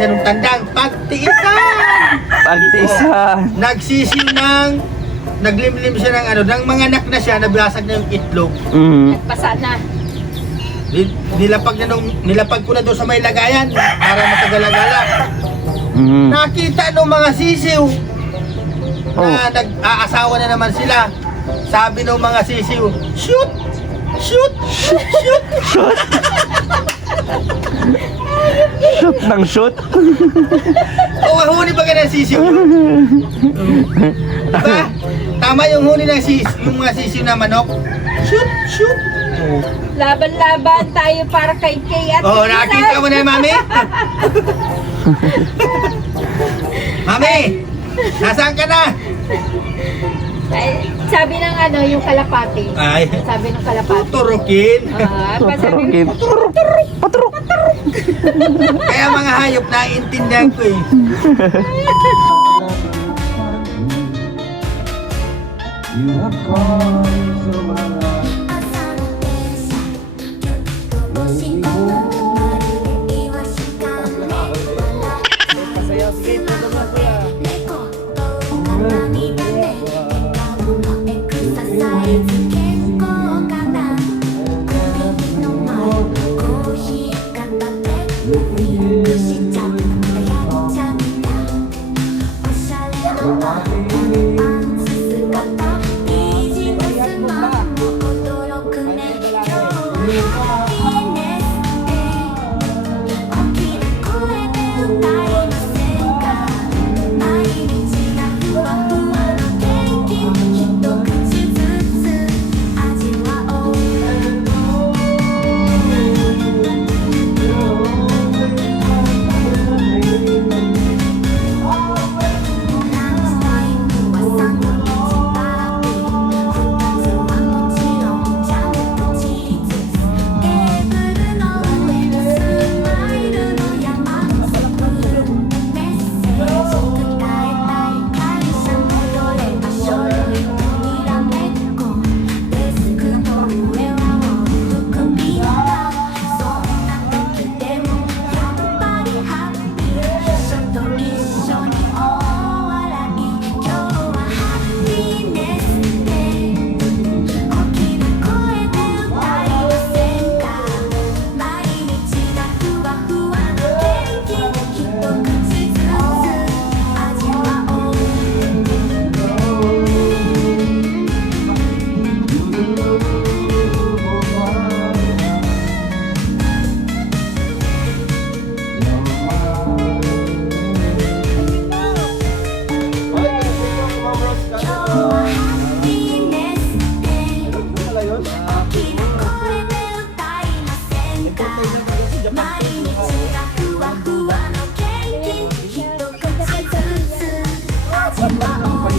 siya nung tandang pagtiisan. Pagtiisan. Nagsisiw ng, naglimlim siya ng ano, nang mga anak na siya, nabasag na yung itlog. Nagpasa na. Nilapag ko na doon sa may lagayan para matagala-gala. Nakita nung mga sisiw na nag-aasawa na naman sila. Sabi nung mga sisiw, shoot! Shoot! Shoot! Shoot! Shoot ng shoot. Huni ba ka ng sisiw? Diba? Tama yung huni ng yung mga sisiw na manok. Shoot! Shoot! Laban-laban tayo para kay Kay at Nakita mo na, Mami? Mami! Nasaan ka na? Ay, sabi ng ano, yung kalapati. Ay. Sabi ng kalapati. Tuturukin. Paturok. Paturok. Kaya mga hayop, naiintindihan ko eh. You have gone so long.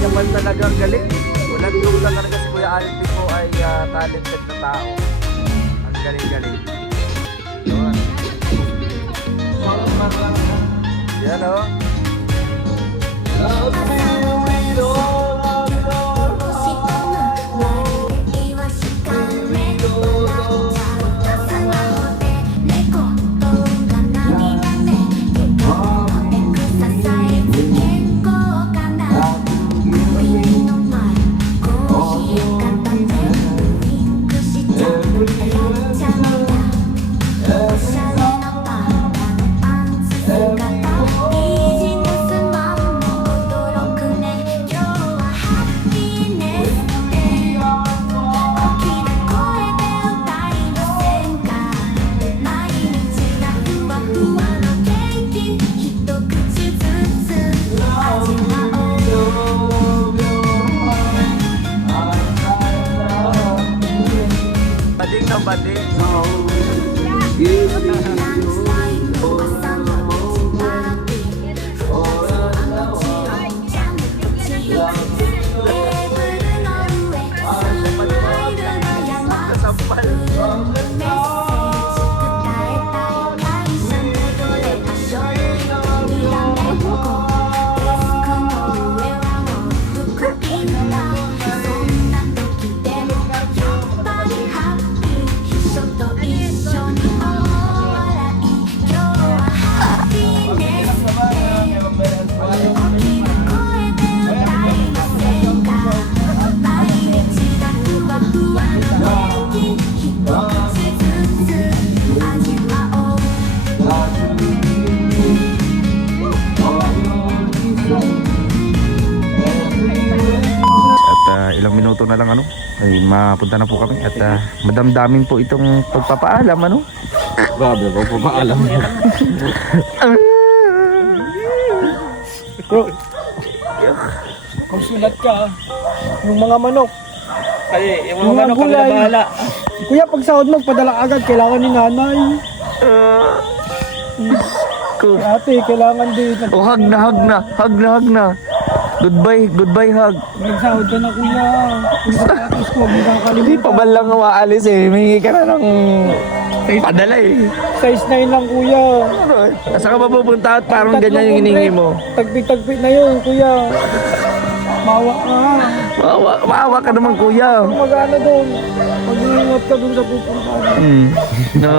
Naman talagang galing. Walang duda talaga si Kuya Alvin po ay talented na tao. Ang galing-galing. Yun. Yan o. Easy na lang ano, ay mapunta na po kami at madamdamin po itong pagpapaalam ano. Grabe ba po paalam? Bro, magsulat ka. Yung mga manok. Ay, Yung mga gulay. Kuya, pag sahod mo, padala ka agad. Kailangan ni nanay. Ate, kailangan din. Oh, hug na. Goodbye hug. Nagsahod ka na, kuya. Kung sapatos ko, huwag mo kakalimutan. Hindi pa ba lang umaalis eh, humingi ka na ng padala eh. Size 9 lang, kuya. Saan ka ba pupunta at parang ganyan yung hiningi mo? Tagpit-tagpit na yun, kuya. Mawa ka. Maawa ka naman kuya. Kung mag-ano doon, mag-iingat ka doon sa pupuntahan. No.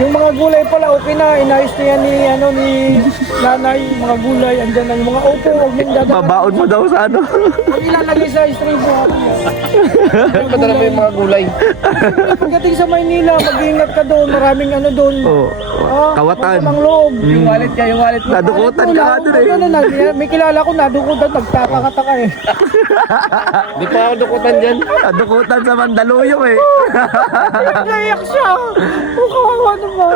Yung mga gulay pala, okay na. Inayos na yan ni nanay. Mga gulay, andyan na. Yung mga opo, huwag mong dadaan. Babaon mo daw sa ano. Huwag ilalagay sa istribo. Padala mo yung mga gulay. Pagdating sa Maynila, mag-iingat ka doon. Maraming ano doon. Oh, kawatan. Ang loob. Yung wallet mo. Nadukutan ka nga dun eh. May kilala ko, nadukutan. Nagtaka-kataka eh. Di pa ako dukutan dyan. Nadukutan sa Mandaluyong eh. Naiyak siya. Oh, kawawa naman.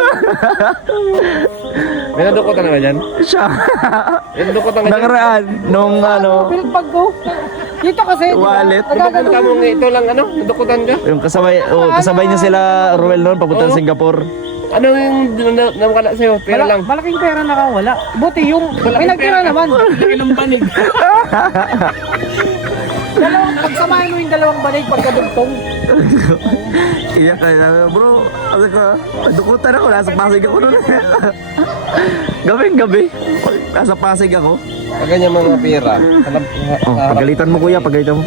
May nadukutan na ba dyan? Siya. May nadukutan ka dyan? Nakaraan, nung ano, Pinagpag ko. Dito kasi, di ba? Wallet. Pupunta mo nga ito lang ano? Nadukutan ka? yung kasabay niya sila Ruel noon papunta sa Singapore. Ano yung nawala sa'yo? Pera lang. Malaking pera nakawala. Buti yung, may nagtira naman. Ilang banig. Pagsamahin mo yung dalawang banig pagkadugtong. Iyak ka na, bro. Sabi ko, nadukutan ako, nasa Pasig ako noon. Gabing-gabi, nasa Pasig ako. Ganyan mga pera. Oh, pagalitan mo kuya, pagalitan mo.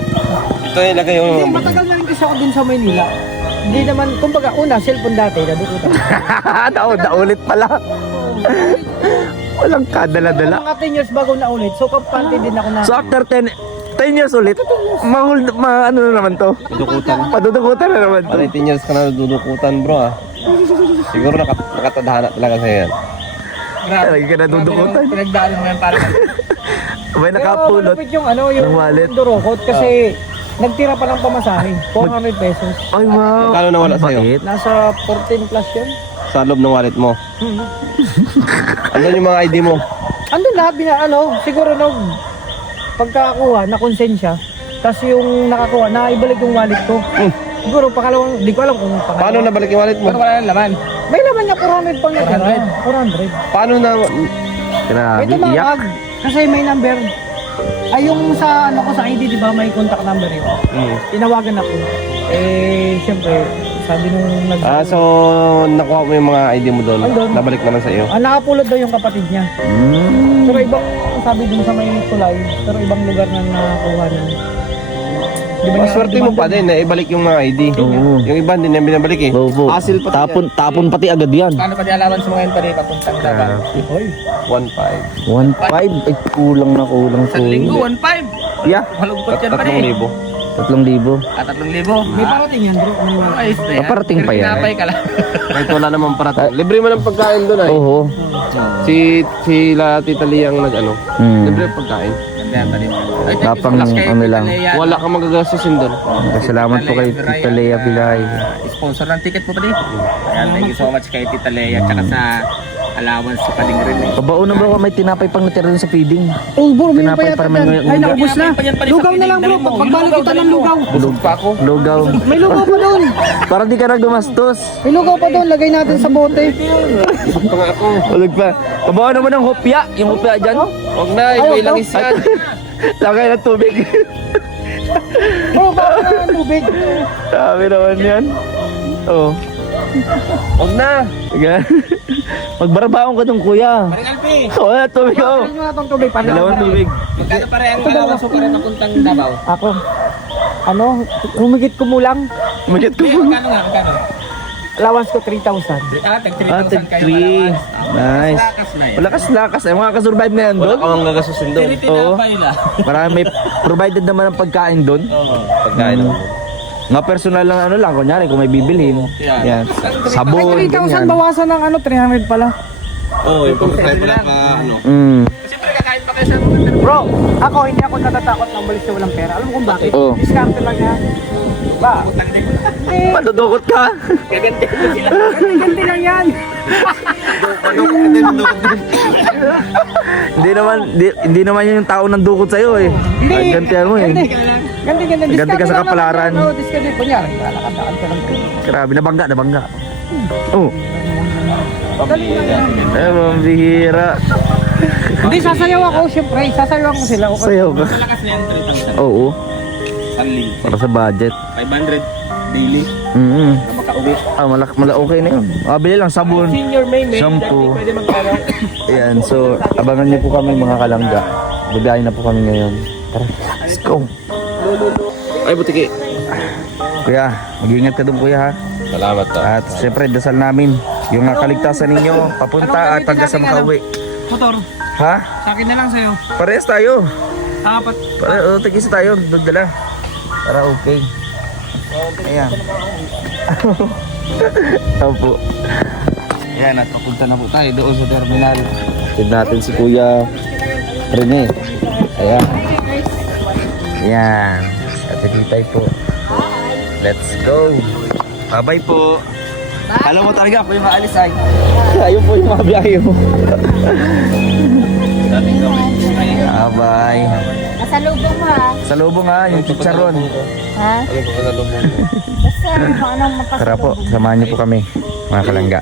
Ito yung lagay Hindi, yung... matagal na rin kasi ako din sa Maynila. Hindi naman, kumbaga, una, cellphone dati, nadukutan. Naulit pala. Walang kadala-dala. Mga 10 years bago na ulit, so kampante din ako na. So after 10 years ulit, ano na naman to? Dudukutan. Padudukutan na naman to. 18 years ka na dudukutan bro ah. Siguro nakatadhana talaga sa'yo yan. Lagi ka nadudukutan. Pinagdaanan mo yan para. May nakapulot. Pero yung ano, yung ng wallet. durokot kasi nagtira pa ng pamasahe, 400 pesos. Ay wow. Magkano nawala sa'yo? Bakit? Nasa 14 plus yun. Sa loob ng wallet mo. Ano yung mga ID mo? Andun lahat, siguro pagkakakuha, na konsensya. Tapos yung nakakuha, naibalik yung wallet ko. Siguro pakalawang, di ko alam kung pakalawang. Paano nabalik yung wallet mo? wala yung laman. May laman niya, 400 pang natira. 400. Paano na... Grabe, May iyak. tumawag. Kasi may number. Ay, yung sa sa ID, di ba, may contact number yun. Tinawagan ako. Siyempre, sabi nung so nakuha mo yung mga ID mo doon. Andun. Nabalik naman sa iyo. nakapulot daw yung kapatid niya. Pero ibang, sabi dun sa may tulay, pero ibang lugar na nakakuha niya. Di ba Maswerte mo pa din na ibalik yung mga ID. Oo. Yung iba hindi na binabalik eh. Opo. Hassle pa Tapon pati agad yan. Paano pa di alaman sa mga yun pa rin papuntang dapat? Hoy. 1.5. 1.5 ay kulang na kulang to. 1.5. Yeah, Malugkot yan pa 3,000. rin. 3,000. 3,000. May parating yan bro. Ayos na Paparating pa yan. ka lang. Kahit wala naman para. Libre mo ng pagkain doon ay. Oo. Sila Tita Liang nag-ano. Libre ang pagkain. Tapang ano lang. Wala kang magagastusin doon. Salamat po kay Tita Lea Bilay. Sponsor ng ticket mo pa rin. Ayan, thank you so much kay Tita Lea at saka sa allowance sa paling rin. Pabaon na bro, may tinapay pang natira dun sa feeding. Oh bro, may Tinapay pa para yata may dyan. Ay, naubos na. Lugaw na lang bro. Pagbalik kita ng lugaw. Busog pa ako. Lugaw. May lugaw pa doon. Para di ka na gumastos. May lugaw pa doon. Lagay natin sa bote. Busog pa nga ako. Ulag pa. Pabaon naman ng hopya. Yung hopya dyan. Huwag na, iba ilang isyan. Lagay ng tubig. Oh, bakit na ang tubig? Sabi naman yan. Oh. Huwag na. Sige. Magbarabaon ka dong kuya. Oo, tubig ako. Ano na itong tubig? Dalawang tubig. Magkano pa rin ang allowance mo pa rin napuntang Davao? Ako? Ano? Humigit ko mo lang. Magit ko. Magkano? Allowance ko 3,000. Tag 3. Nice. Lakas-lakas. Ay, mga kasurvive na yan Wala doon. kang gagastusin doon. Oo. Marami may provided naman ang pagkain doon. Pagkain. Nga personal lang ano lang, kunyari kung may bibilhin. Yan. Sabon, Ay, 3,000 ganyan. bawasan ng 300 pala. Oo, yung pagkain pala pa ano. Mm. Siyempre kakain pa Bro, ako hindi ako natatakot na umalis na walang pera. Alam mo kung bakit? Oo. Diskarte lang yan. Ba? Eh, Madudukot ka. ganti lang yan. Hindi naman yun yung tao ng dukot sa'yo eh. Hindi. Gantihan mo eh. Ganti. Ganti ka sa kapalaran. Oo, diskarte. Kunyari, lalakad ka lang. Grabe, nabangga. Oh. Dali lang yan. Eh, mambihira. Hindi, sasayaw ako, syempre. Sasayaw ko sila. Sayaw ka. Oo. Para sa budget. 500 daily. Mm-hmm. Makauwi. Okay na yun. Bili lang sabon, Senior main, shampoo. pwede magkano. Ayan, so abangan niyo po kami mga kalangga. Bibiyahin na po kami ngayon. Tara, let's go. Ay, butiki. Kuya, mag-iingat ka doon kuya ha. Salamat to. At siyempre dasal namin yung kaligtasan ninyo papunta at hanggang sa makauwi. Motor, Ha? sa akin na lang sa'yo. Parehas tayo. Apat. Tigisa tayo, doon dala. Para okay. Ayan. Opo. Ayan, at papunta na po tayo doon sa terminal. Tignan natin si Kuya Rene. Ayan. Ayan. At titay po. Let's go. Bye-bye po. Alam mo talaga po yung maalis ay. Ayun po yung mga biyahe mo. Bye. Masalubong mo ha. Sa lubong ha, yung chicharon. Ha? Basta kung anong mapasalubong. Tara po, samahan niyo po kami, mga kalangga.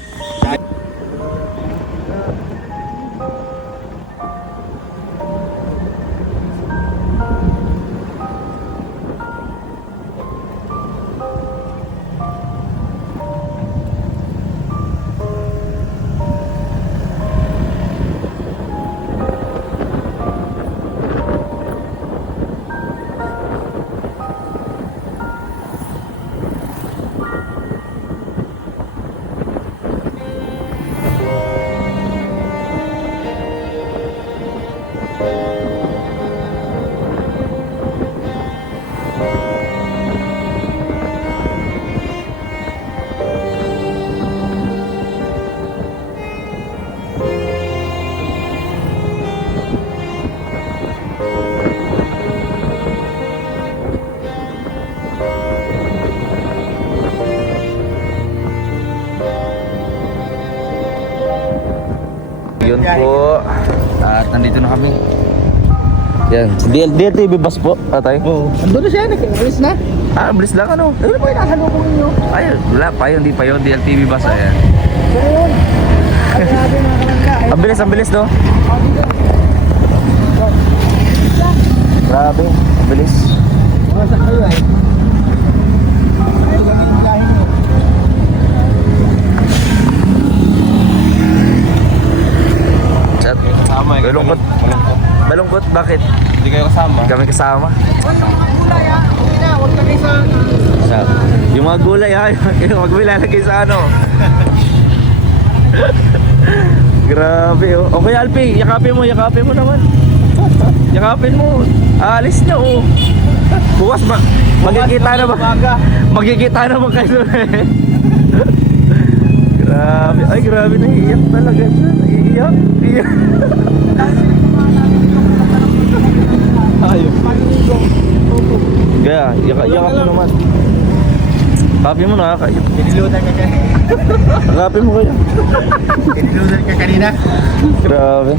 Yun po. At nandito na kami. Yan. DLTV bus po, tatay. Oo. Andun na siya, nag-alis na. Bilis lang ano. Ano ba yung nasalubong ninyo? Ay, wala pa yun, di pa yun. DLTV bus, ayan. Pero yun. Ang grabe mga kalangga. Ang bilis, no? Grabe, ang bilis. Masak kayo eh. Chat. Malungkot. Malungkot, bakit? Hindi kayo kasama. Hindi kami kasama. Yung mga gulay ha. Uwi na, huwag kami sa... Yung mga gulay ha, yung magbilalagay sa ano. Grabe oh. O Kuya Alpi, yakapin mo naman. Yakapin mo. Aalis na oh. Bukas ba? Magkikita na ba? Magkikita na ba kayo? Grabe. Ay grabe na iiyak talaga siya. Iiyak. Ayun. Kaya, yakap mo naman. Yakapin mo na. Inilutan ka kanina. Yakapin mo kaya. Inilutan ka kanina. Grabe.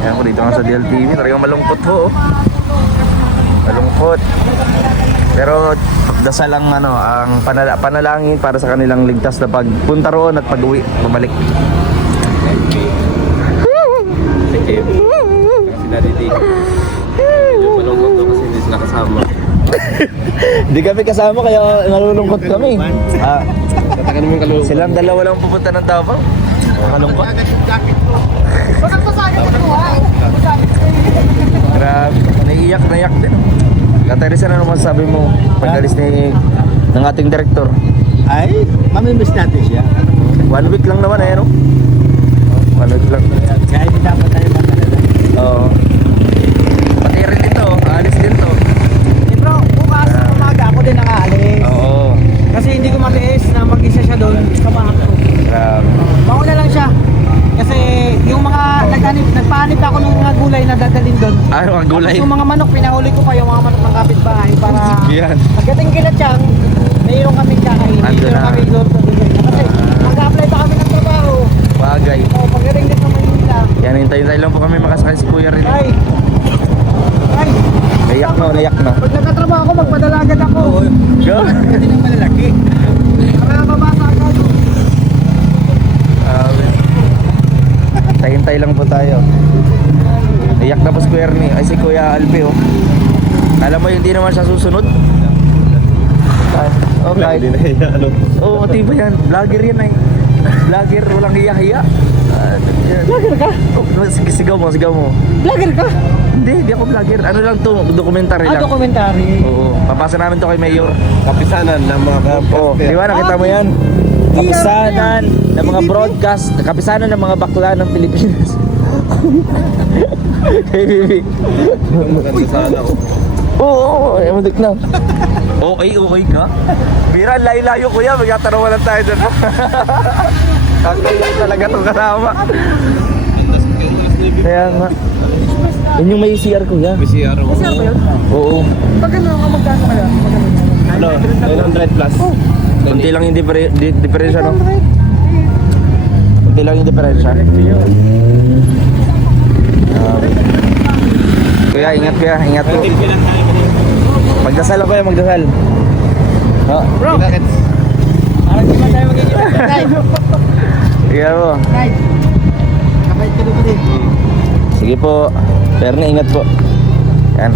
Ayan ko dito nga sa DLTV. Talagang malungkot po. Oh. Malungkot. Pero dasal ang ano, ang panalangin para sa kanilang ligtas na pagpunta roon at pag-uwi, pabalik. Thank you. Kasi nariti. Malungkot ko kasi hindi sila kasama. Hindi kami kasama kaya nalulungkot kami. Katakan mo yung kalungkot. Silang dalawa lang pupunta ng Davao. Malungkot. Agad yung jacket ko. Grabe. Naiyak din. Kateresa, ano masasabi mo pag-alis ng ating director? Ay, mamimiss natin siya. 1 week lang naman eh, no? 1 week lang. Kaya hindi dapat tayo matalala. Oo. Pati rin ito, alis din to. Eh bro, bukas umaga ako din nakaalis. Oo. Kasi hindi ko matiis na mag-isa siya doon. Kabahan ko. Grabe. Mauna lang siya. Kasi yung mga nagpaanip ako ng mga gulay na dadalhin doon. Ano ang gulay? Tapos yung mga manok, pinahuli ko pa yung mga manok ng kapitbahay para Yan. pagdating kila Chang, mayroon kami kakain. Ando Mayroon na. kami lord na doon. Kasi mag-apply pa kami ng trabaho. Bagay. O pagdating din sa Manila. Yan, hintay-hintay lang po kami makasakay si Kuya rin. Ay! Ay! Naiyak na, naiyak na. Pag nagkatrabaho ako, magpadala agad ako. Go! Pwede ng malalaki. Para mabasa agad. Hintay-hintay lang po tayo. Naiyak na po si Kuya Ernie. Ay si Kuya Alpe oh. Alam mo hindi naman siya susunod. Okay. Oo, matibay yan. Vlogger yan ay. Vlogger, walang hiya-hiya. Vlogger ka? Sigaw mo, sigaw mo. Vlogger ka? Hindi ako vlogger. Ano lang to, dokumentary lang. Dokumentary. Oo, papasa namin to kay Mayor. Kapisanan ng mga Oo, di ba nakita mo yan? Kapisanan ng mga broadcast, kapisanan ng mga bakla ng Pilipinas. Hey, baby. Maganda sana ako. Oo, emudik na. Okay ka? Mira, layo-layo kuya, magkatarawa lang tayo dyan. Kakaiyak talaga itong kasama. Kaya nga. Yun yung may CR kuya. May CR ako. Saan ba yun? Oo. Pag ano, magkano kaya? Ano? 900 plus. Kunti lang yung diferensya, no? Kunti lang yung diferensya. Kuya, ingat kuya, ingat po. Magdasal ako kuya, magdasal. Oh. Bro! Parang di ba tayo magiging guys? Iya po. Guys! Kapait ka doon din. Sige po. Perni, ingat po. Yan.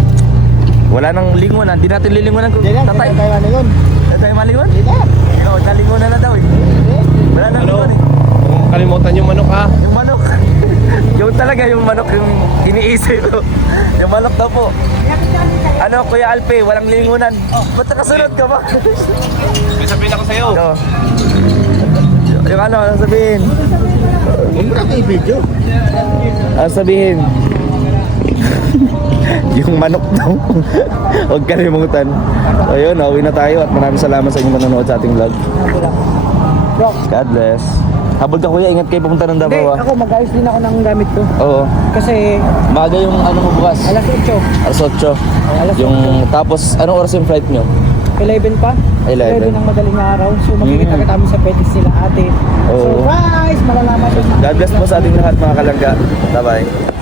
Wala nang lingunan, di natin lilingunan ko. Tatay. Tayo ano yun? Tatay malingon? Ikaw, nalingunan na daw eh. Wala nang lingunan eh. Kalimutan yung manok ha. Yung manok. Yung talaga yung manok yung iniisip ko. Yung manok daw po. Ano, Kuya Alpe, walang lingunan. Ba't nakasunod ka ba? May sabihin ako sa'yo. Yo. Yung ano, ano sabihin? Huwag mo na kayo video. Ano sabihin? Yung manok daw. Huwag kalimutan. So yun, nauwi na tayo at maraming salamat sa inyong manonood sa ating vlog. Bro! God bless. Habol ka kuya, ingat kayo papunta ng Hindi, Davao ah. ako mag-ayos din ako ng gamit ko. Oo. Kasi Maaga yung ano mo bukas. alas 8. Alas 8. Alas Yung tapos, anong oras yung flight nyo? 11 pa. 11. 11 ng madaling araw. So magkikita kita kami sa Petis nila ate. Oo. Surprise! Malalaman din. God bless po sa ating lahat mga kalangga. Bye-bye.